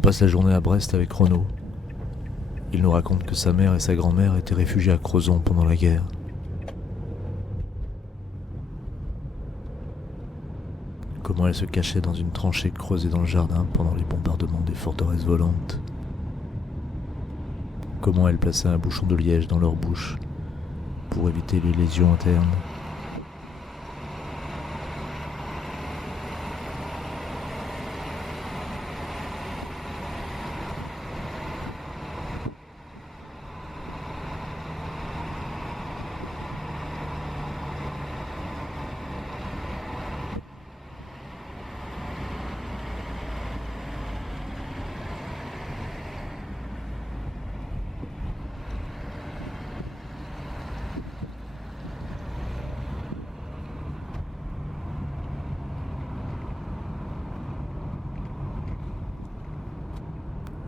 On passe la journée à Brest avec Renaud. Il nous raconte que sa mère et sa grand-mère étaient réfugiées à Crozon pendant la guerre. Comment elle se cachait dans une tranchée creusée dans le jardin pendant les bombardements des forteresses volantes. Comment elle plaçait un bouchon de liège dans leur bouche pour éviter les lésions internes.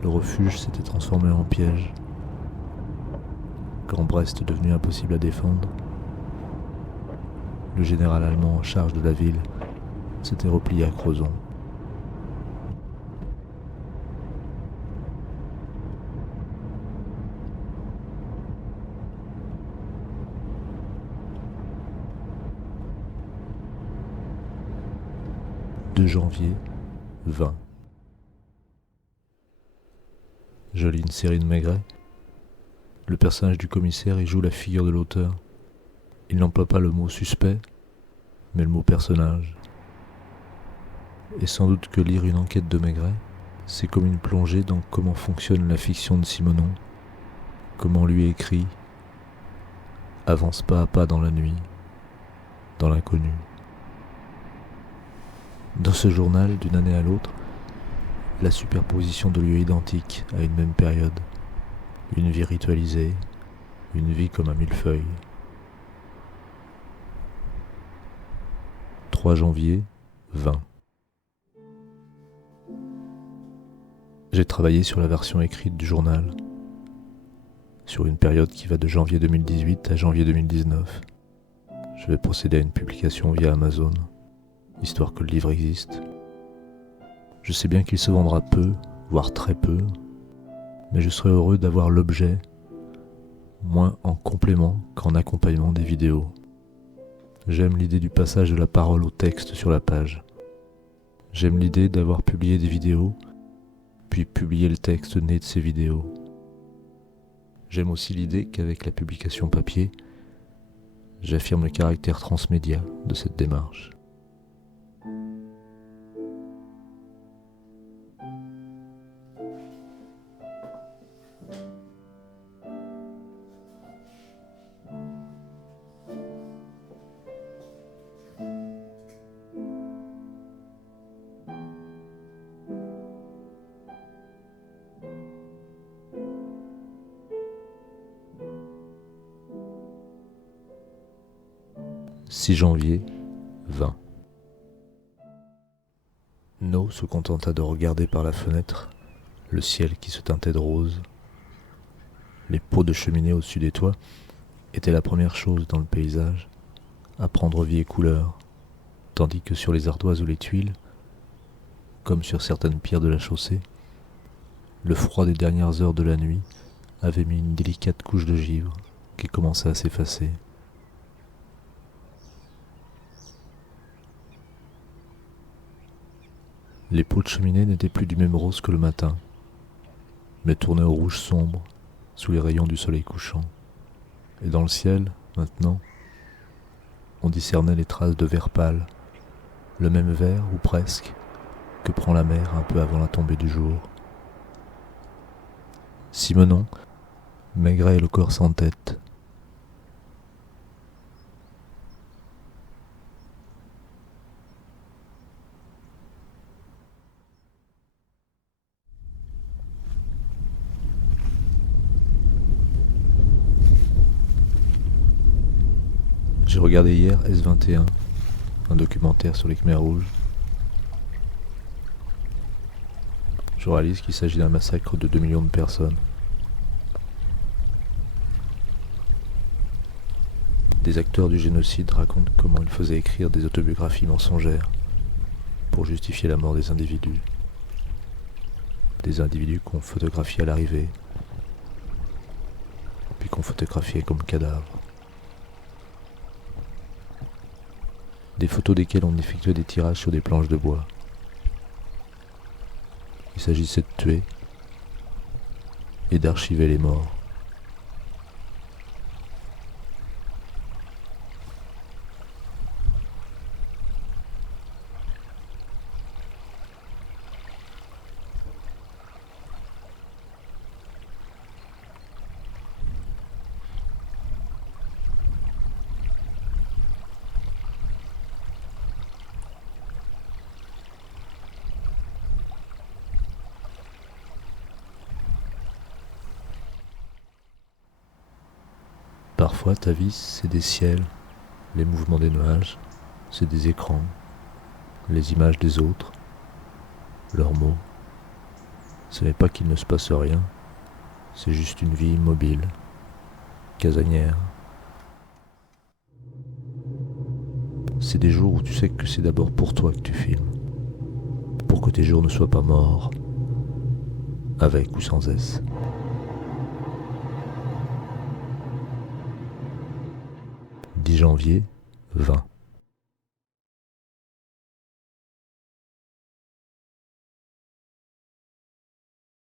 Le refuge s'était transformé en piège. Quand Brest devenu impossible à défendre, le général allemand en charge de la ville s'était replié à Crozon. « 2 janvier 20. Je lis une série de Maigret. Le personnage du commissaire y joue la figure de l'auteur. Il n'emploie pas le mot suspect, mais le mot personnage. Et sans doute que lire une enquête de Maigret, c'est comme une plongée dans comment fonctionne la fiction de Simenon, comment lui écrit, avance pas à pas dans la nuit, dans l'inconnu. Dans ce journal, d'une année à l'autre, la superposition de lieux identiques à une même période, une vie ritualisée, une vie comme un millefeuille. 3 janvier 20. J'ai travaillé sur la version écrite du journal, sur une période qui va de janvier 2018 à janvier 2019. Je vais procéder à une publication via Amazon, histoire que le livre existe. Je sais bien qu'il se vendra peu, voire très peu, mais je serai heureux d'avoir l'objet, moins en complément qu'en accompagnement des vidéos. J'aime l'idée du passage de la parole au texte sur la page. J'aime l'idée d'avoir publié des vidéos, puis publié le texte né de ces vidéos. J'aime aussi l'idée qu'avec la publication papier, j'affirme le caractère transmédia de cette démarche. « 6 janvier 20. No se contenta de regarder par la fenêtre le ciel qui se teintait de rose. Les pots de cheminée au-dessus des toits étaient la première chose dans le paysage à prendre vie et couleur, tandis que sur les ardoises ou les tuiles, comme sur certaines pierres de la chaussée, le froid des dernières heures de la nuit avait mis une délicate couche de givre qui commençait à s'effacer. Les pots de cheminée n'étaient plus du même rose que le matin, mais tournaient au rouge sombre sous les rayons du soleil couchant. Et dans le ciel, maintenant, on discernait les traces de vert pâle, le même vert, ou presque, que prend la mer un peu avant la tombée du jour. Simenon, Maigret et le corps sans tête. J'ai regardé hier S21, un documentaire sur les Khmers rouges. Je réalise qu'il s'agit d'un massacre de 2 millions de personnes. Des acteurs du génocide racontent comment ils faisaient écrire des autobiographies mensongères pour justifier la mort des individus. des individus qu'on photographie à l'arrivée, puis qu'on photographiait comme cadavres. Des photos desquelles on effectuait des tirages sur des planches de bois. Il s'agissait de tuer et d'archiver les morts. Parfois, ta vie, c'est des ciels, les mouvements des nuages, c'est des écrans, les images des autres, leurs mots. Ce n'est pas qu'il ne se passe rien, c'est juste une vie immobile, casanière. C'est des jours où tu sais que c'est d'abord pour toi que tu filmes, pour que tes jours ne soient pas morts, avec ou sans S. 10 janvier 20.